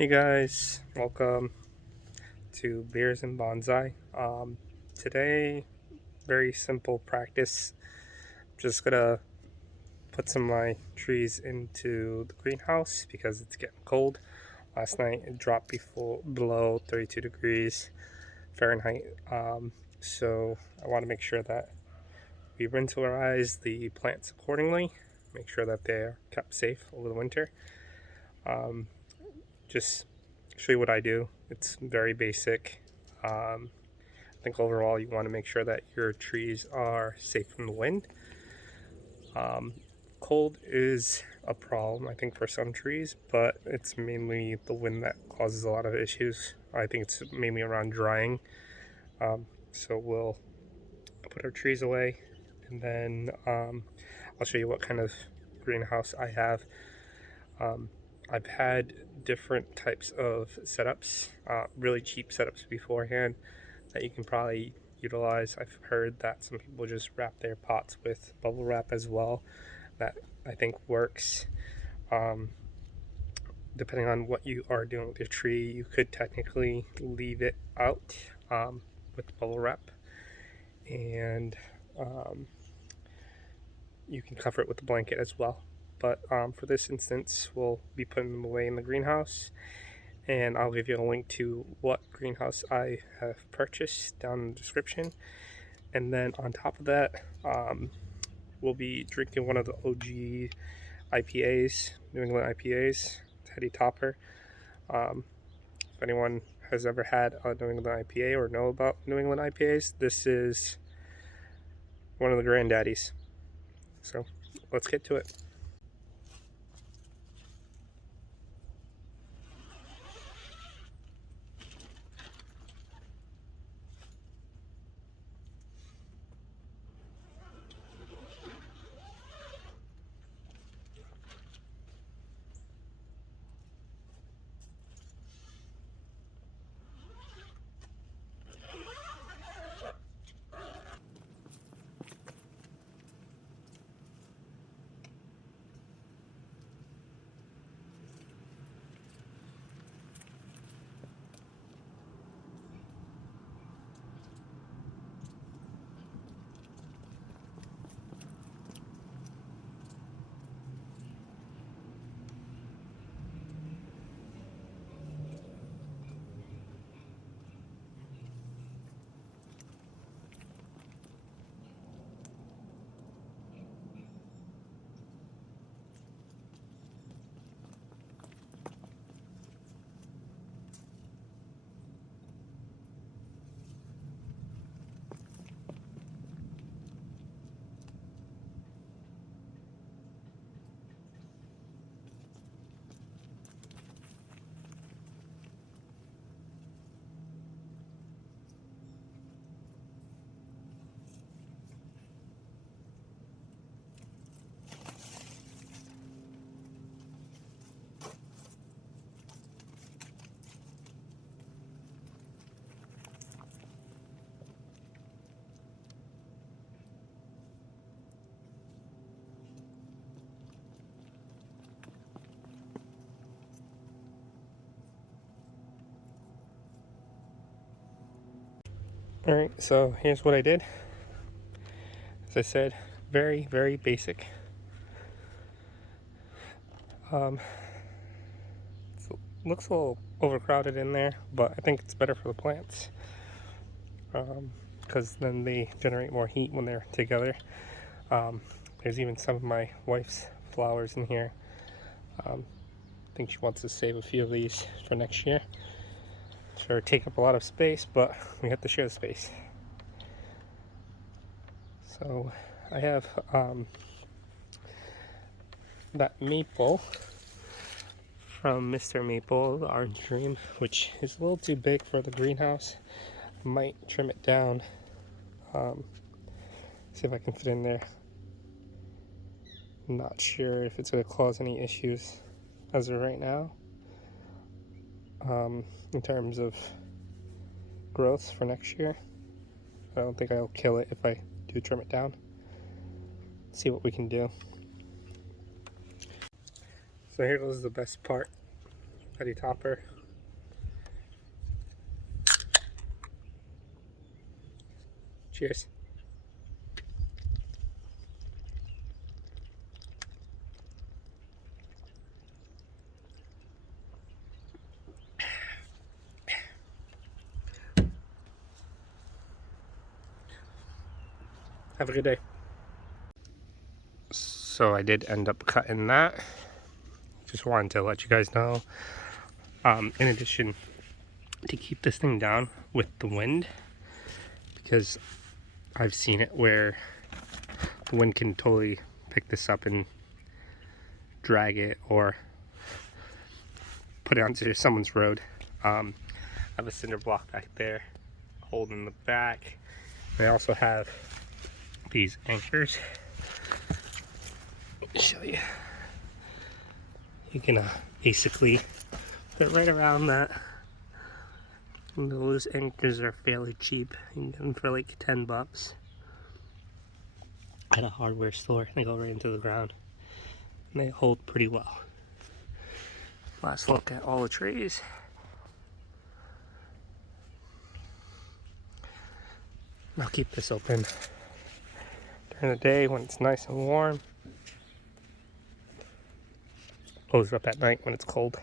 Hey guys, welcome to Beers and Bonsai. Today, very simple practice. Just gonna put some of my trees into the greenhouse because it's getting cold. Last night it dropped below 32 degrees Fahrenheit. So I want to make sure that we winterize the plants accordingly. Make sure that they're kept safe over the winter. Just show you what I do. It's very basic. I think overall you want to make sure that your trees are safe from the wind. Cold is a problem, I think, for some trees, but it's mainly the wind that causes a lot of issues. I think it's mainly around drying. So we'll put our trees away, and then I'll show you what kind of greenhouse I have. I've had different types of setups, really cheap setups beforehand that you can probably utilize. I've heard that some people just wrap their pots with bubble wrap as well. That I think works. Depending on what you are doing with your tree, you could technically leave it out with bubble wrap, and you can cover it with a blanket as well. But for this instance, we'll be putting them away in the greenhouse, and I'll give you a link to what greenhouse I have purchased down in the description. And then on top of that, we'll be drinking one of the OG IPAs, New England IPAs, Teddy Topper. If anyone has ever had a New England IPA or know about New England IPAs, this is one of the granddaddies. So let's get to it. Alright, so here's what I did. As I said, very, very basic. It looks a little overcrowded in there, but I think it's better for the plants because then they generate more heat when they're together. There's even some of my wife's flowers in here. I think she wants to save a few of these for next year. Sure, take up a lot of space, but we have to share the space. So I have that maple from Mr. Maple, the Orange Dream, which is a little too big for the greenhouse. I might trim it down. See if I can fit in there. I'm not sure if it's going to cause any issues as of right now. In terms of growth for next year, I don't think I'll kill it if I do trim it down. See what we can do. So here goes the best part. Ready topper. Cheers. Have a good day. So I did end up cutting that. Just wanted to let you guys know. In addition, to keep this thing down with the wind, because I've seen it where the wind can totally pick this up and drag it or put it onto someone's road. I have a cinder block back there holding the back. And I also have these anchors. Let me show you. You can basically put it right around that. And those anchors are fairly cheap. You can get them for like 10 bucks at a hardware store. They go right into the ground. And they hold pretty well. Last look at all the trees. I'll keep this open during the day when it's nice and warm. Close it up at night when it's cold.